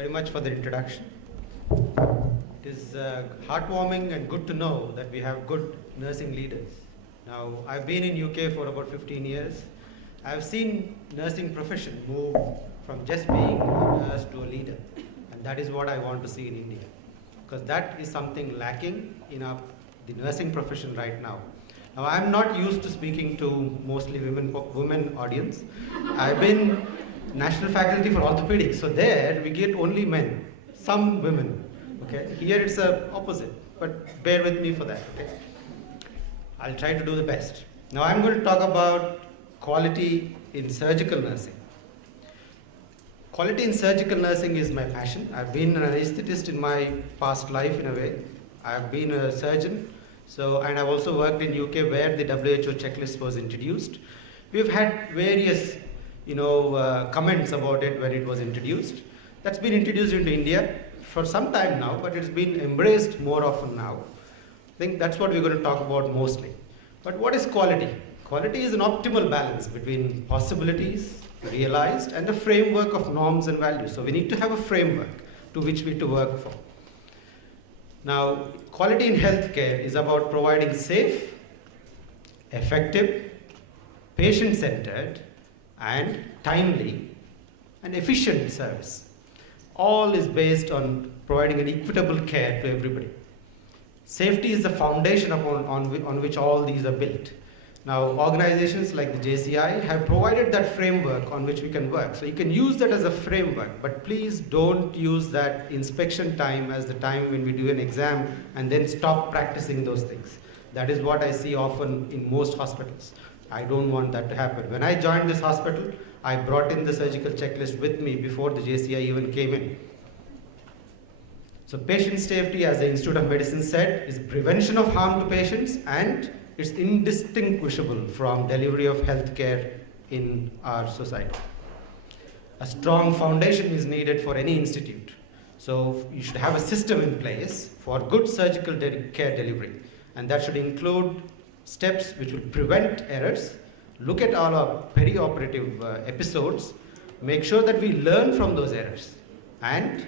very much for the introduction. It is heartwarming and good to know that we have good nursing leaders. Now, I've been in UK for about 15 years. I've seen nursing profession move from just being a nurse to a leader. And that is what I want to see in India. Because that is something lacking in the nursing profession right now. Now, I'm not used to speaking to mostly women audience. I've been national faculty for orthopedics, so there we get only men, some women. Okay, here it's the opposite, but bear with me for that. Okay, I'll try to do the best. Now, I'm going to talk about quality in surgical nursing. Quality in surgical nursing is my passion. I've been an anesthetist in my past life in a way. I've been a surgeon. And I've also worked in UK where the WHO checklist was introduced. We've had various, comments about it when it was introduced. That's been introduced into India for some time now, but it's been embraced more often now. I think that's what we're going to talk about mostly. But what is quality? Quality is an optimal balance between possibilities realized and a framework of norms and values. So we need to have a framework to which we to work for. Now, quality in healthcare is about providing safe, effective, patient-centered, and timely and efficient service. All is based on providing an equitable care to everybody. Safety is the foundation on which all these are built. Now, organizations like the JCI have provided that framework on which we can work. So you can use that as a framework, but please don't use that inspection time as the time when we do an exam and then stop practicing those things. That is what I see often in most hospitals. I don't want that to happen. When I joined this hospital, I brought in the surgical checklist with me before the JCI even came in. So patient safety, as the Institute of Medicine said, is prevention of harm to patients, and it's indistinguishable from delivery of healthcare in our society. A strong foundation is needed for any institute. So you should have a system in place for good surgical care delivery. And that should include steps which will prevent errors, look at all our perioperative episodes, make sure that we learn from those errors. And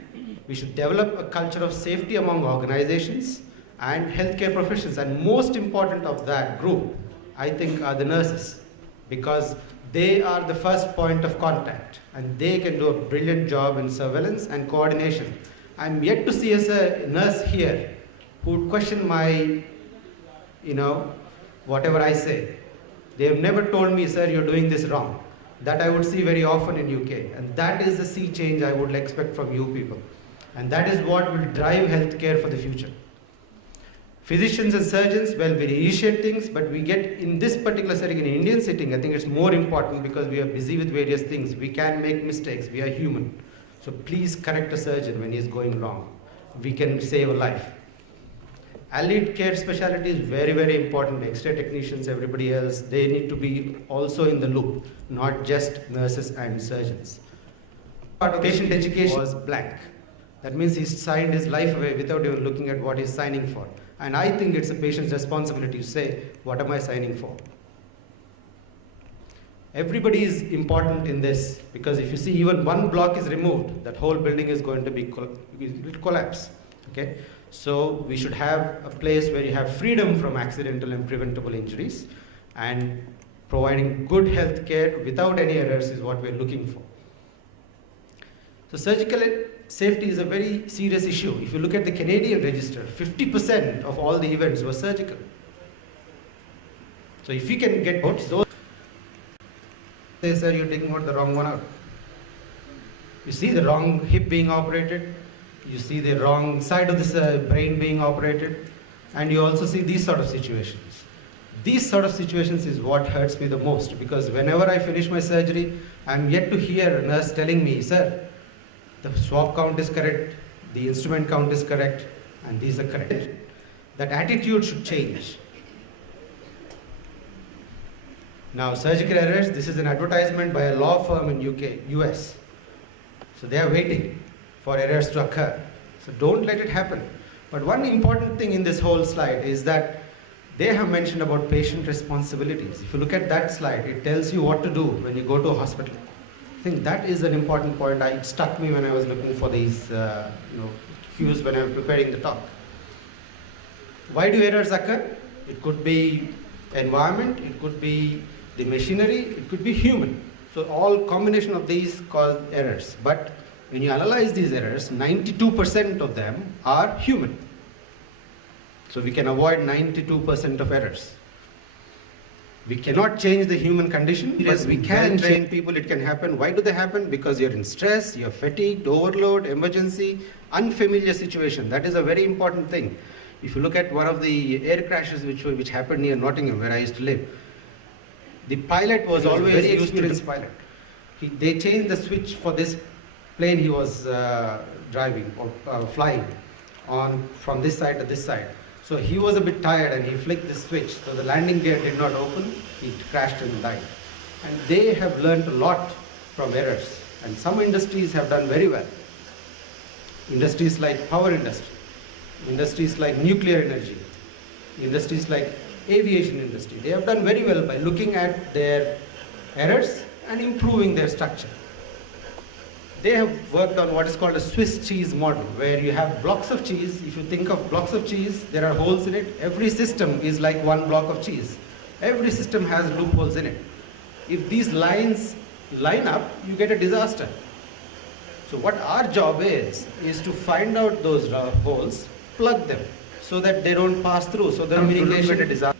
we should develop a culture of safety among organizations and healthcare professions. And most important of that group, I think, are the nurses, because they are the first point of contact and they can do a brilliant job in surveillance and coordination. I'm yet to see as a nurse here who would question my, whatever I say. They have never told me, sir, you're doing this wrong. That I would see very often in UK. And that is the sea change I would expect from you people. And that is what will drive healthcare for the future. Physicians and surgeons, well, we initiate things, but we get in this particular setting, in Indian setting, I think it's more important because we are busy with various things. We can make mistakes. We are human. So please correct a surgeon when he is going wrong. We can save a life. Allied care specialty is very, very important. X-ray technicians, everybody else, they need to be also in the loop, not just nurses and surgeons. Part of patient education was blank. That means he signed his life away without even looking at what he's signing for. And I think it's a patient's responsibility to say, what am I signing for? Everybody is important in this, because if you see even one block is removed, that whole building is going to be collapse. Okay? So we should have a place where you have freedom from accidental and preventable injuries, and providing good health care without any errors is what we're looking for. So surgical safety is a very serious issue. If you look at the Canadian register, 50% of all the events were surgical. So if you can get out those, say, sir, you're taking out the wrong one out. You see the wrong hip being operated, you see the wrong side of the brain being operated, and you also see these sort of situations. These sort of situations is what hurts me the most, because whenever I finish my surgery, I'm yet to hear a nurse telling me, sir, the swab count is correct, the instrument count is correct, and these are correct. That attitude should change. Now, surgical errors, this is an advertisement by a law firm in US. So they are waiting for errors to occur. So don't let it happen. But one important thing in this whole slide is that they have mentioned about patient responsibilities. If you look at that slide, it tells you what to do when you go to a hospital. I think that is an important point. It struck me when I was looking for these cues when I was preparing the talk. Why do errors occur? It could be environment, it could be the machinery, it could be human. So all combination of these cause errors. But when you analyze these errors, 92% of them are human. So we can avoid 92% of errors. We cannot change the human condition, but we can train people. It can happen. Why do they happen? Because you're in stress, you're fatigued, overload, emergency, unfamiliar situation. That is a very important thing. If you look at one of the air crashes which happened near Nottingham, where I used to live, the pilot was always very experienced pilot. They changed the switch for this plane he was driving or flying on from this side to this side. So he was a bit tired and he flicked the switch. So the landing gear did not open. It crashed and died. And they have learned a lot from errors. And some industries have done very well. Industries like power industry, industries like nuclear energy, industries like aviation industry. They have done very well by looking at their errors and improving their structure. They have worked on what is called a Swiss cheese model, where you have blocks of cheese. If you think of blocks of cheese, there are holes in it. Every system is like one block of cheese. Every system has loopholes in it. If these lines line up, you get a disaster. So what our job is to find out those holes, plug them, so that they don't pass through. So the communication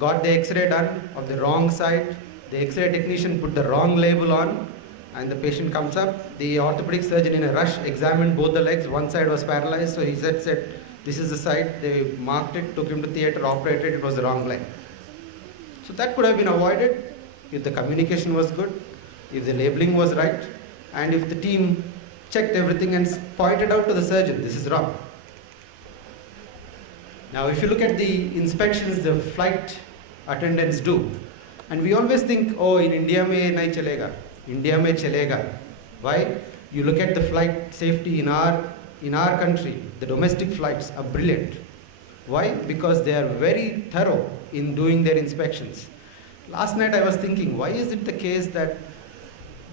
got the X-ray done on the wrong side. The X-ray technician put the wrong label on, and the patient comes up. The orthopedic surgeon in a rush examined both the legs. One side was paralyzed, so he said this is the side. They marked it, took him to theatre, operated, it was the wrong leg. So that could have been avoided if the communication was good, if the labeling was right, and if the team checked everything and pointed out to the surgeon, this is wrong. Now if you look at the inspections the flight attendants do, and we always think, oh, in India mein nahi chalega. India mein chalega. Why? You look at the flight safety in our country, the domestic flights are brilliant. Why? Because they are very thorough in doing their inspections. Last night I was thinking, why is it the case that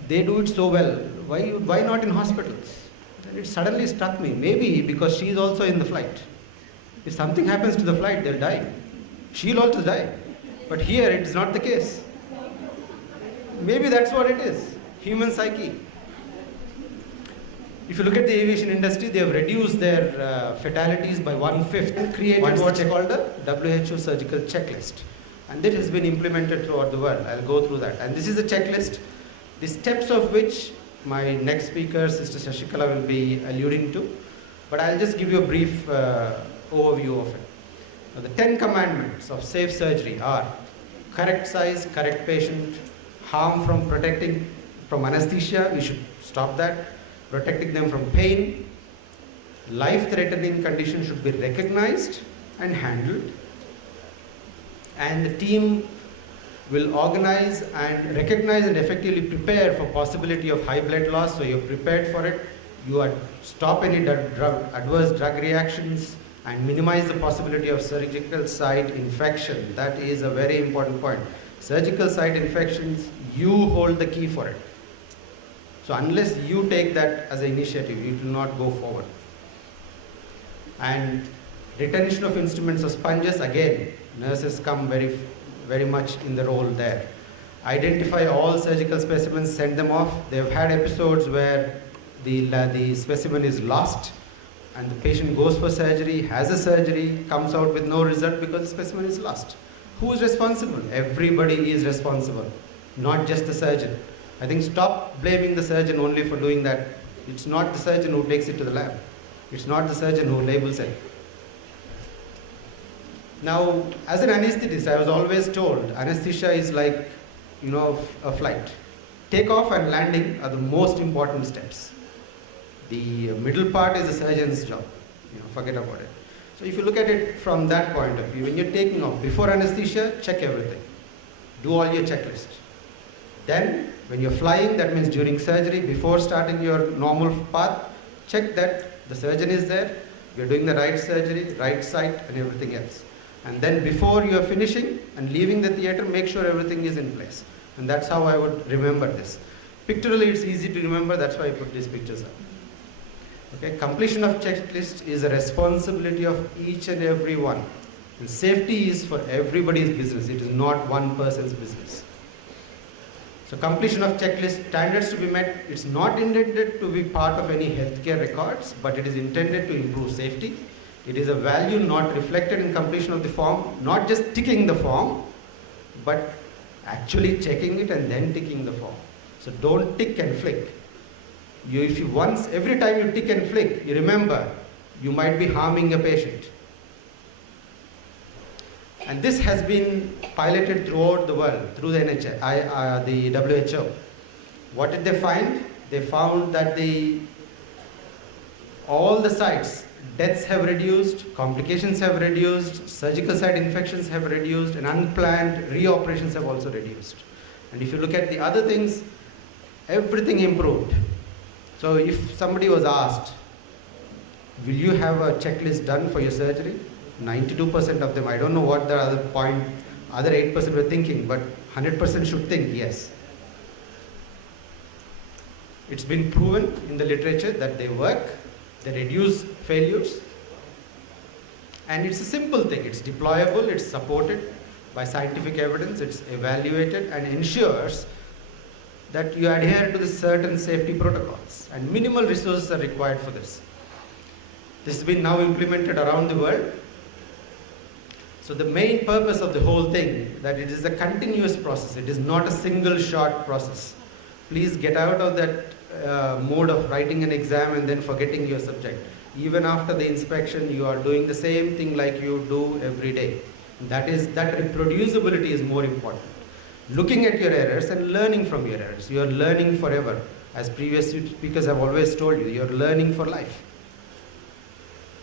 they do it so well? Why not in hospitals? Then it suddenly struck me, maybe because she is also in the flight. If something happens to the flight, they'll die. She'll also die. But here it is not the case. Maybe that's what it is, human psyche. If you look at the aviation industry, they have reduced their fatalities by 1/5 and created what's called a WHO surgical checklist. And that has been implemented throughout the world. I'll go through that. And this is a checklist, the steps of which my next speaker, Sister Shashikala, will be alluding to. But I'll just give you a brief overview of it. Now, the 10 commandments of safe surgery are correct size, correct patient, harm from protecting from anesthesia, we should stop that, protecting them from pain, life-threatening conditions should be recognized and handled, and the team will organize and recognize and effectively prepare for possibility of high blood loss, so you're prepared for it, you stop any adverse drug reactions and minimize the possibility of surgical site infection. That is a very important point. Surgical site infections, you hold the key for it. So unless you take that as an initiative, it will not go forward. And retention of instruments of sponges, again, nurses come very, very much in the role there. Identify all surgical specimens, send them off. They've had episodes where the specimen is lost and the patient goes for surgery, has a surgery, comes out with no result because the specimen is lost. Who is responsible? Everybody is responsible, not just the surgeon. I think stop blaming the surgeon only for doing that. It's not the surgeon who takes it to the lab. It's not the surgeon who labels it. Now, as an anesthetist, I was always told anesthesia is like, a flight. Takeoff and landing are the most important steps. The middle part is the surgeon's job. Forget about it. So if you look at it from that point of view, when you're taking off, before anesthesia, check everything. Do all your checklist. Then, when you're flying, that means during surgery, before starting your normal path, check that the surgeon is there, you're doing the right surgery, right site, and everything else. And then before you're finishing and leaving the theatre, make sure everything is in place. And that's how I would remember this. Pictorially, it's easy to remember, that's why I put these pictures up. Okay, completion of checklist is a responsibility of each and every one. And safety is for everybody's business, it is not one person's business. So completion of checklist, standards to be met, it's not intended to be part of any healthcare records, but it is intended to improve safety. It is a value not reflected in completion of the form, not just ticking the form, but actually checking it and then ticking the form. So don't tick and flick. Every time you tick and flick, you remember, you might be harming a patient. And this has been piloted throughout the world, through the the WHO. What did they find? They found that all the sites, deaths have reduced, complications have reduced, surgical site infections have reduced, and unplanned reoperations have also reduced. And if you look at the other things, everything improved. So if somebody was asked, will you have a checklist done for your surgery? 92% of them, I don't know what the other 8% were thinking, but 100% should think yes. It's been proven in the literature that they work, they reduce failures, and it's a simple thing. It's deployable, it's supported by scientific evidence, it's evaluated and ensures that you adhere to the certain safety protocols, and minimal resources are required for this. This has been now implemented around the world. So the main purpose of the whole thing, that it is a continuous process, it is not a single shot process. Please get out of that mode of writing an exam and then forgetting your subject. Even after the inspection, you are doing the same thing like you do every day. That reproducibility is more important. Looking at your errors and learning from your errors. You are learning forever. As previous speakers have always told you, you are learning for life.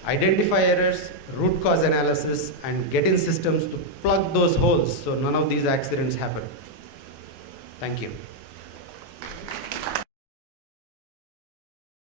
Identify errors, root cause analysis, and get in systems to plug those holes so none of these accidents happen. Thank you.